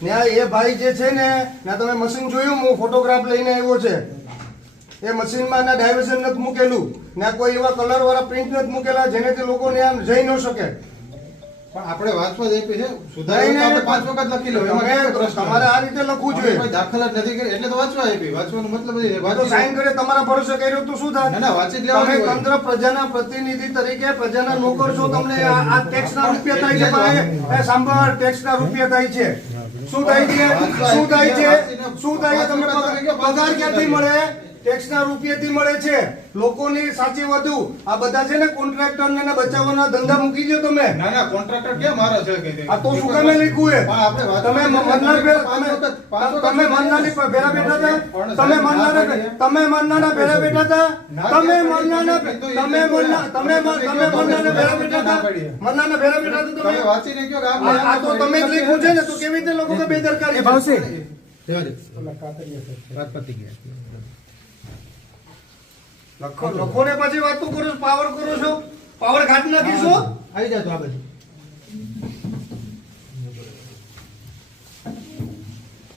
ત્યાં એ ભાઈ જે છે ને ના તમે મશીન જોયું, હું ફોટોગ્રાફ લઈને આવ્યો છે. એ મશીનમાં ના ડાયવર્ઝન નથી મૂકેલું, ના કોઈ એવા કલર વાળા પ્રિન્ટ નથી મૂકેલા જેનેથી લોકો ને આમ જઈ ન શકે. પણ આપણે વાંચવા જ આપી છે, સુધારીને આપણે 5 વખત લખી લો. તમારે આ રીતે લખવું જોઈએ. કોઈ દાખલ જ નથી કરી એટલે તો વાંચવા આપી. વાંચવાનો મતલબ એ વાંચો સાઈન કરે તમારા ભરોસે કર્યું તો શું થાય? ના વાંચી જ લેવાનું. તમે તંત્ર પ્રજાના પ્રતિનિધિ તરીકે પ્રજાના નોકર છો. તમને આ ટેક્સના રૂપિયા થાય છે ભાઈ. એ સાંભળ, ટેક્સના રૂપિયા થાય છે. શું થાય છે? શું થાય છે? શું થાય છે? તમને પગાર ક્યાંથી મળે? ટેક્સના રૂપિયાથી મળે છે. લોકોની સાચી વધુ આ બધા છે ને કોન્ટ્રાક્ટર ને બચાવવાના ધંધા મૂકી દો તમે. ના કોન્ટ્રાક્ટર કેમ મારા છે કે આ તો શું કામે લખ્યું હે? તમે મન્નાર તમે મન્નાની ભેરા બેઠા હતા. તમે મન્નાના ભેરા બેઠા હતા. તમે મન્નાના ભેરા બેઠા હતા. મન્નાના ભેરા બેઠા હતા. તમે વાંચીને કયો કે આ તો તમે જ લખ્યું છે ને, તો કેવી રીતે લોકો કે બેદરકારી ભાવશે? લખો ને પછી વાતો કરો છો, પાવર કરો છો, પાવર ઘાટ નાખીશો. આવી જાતો આ બાજુ.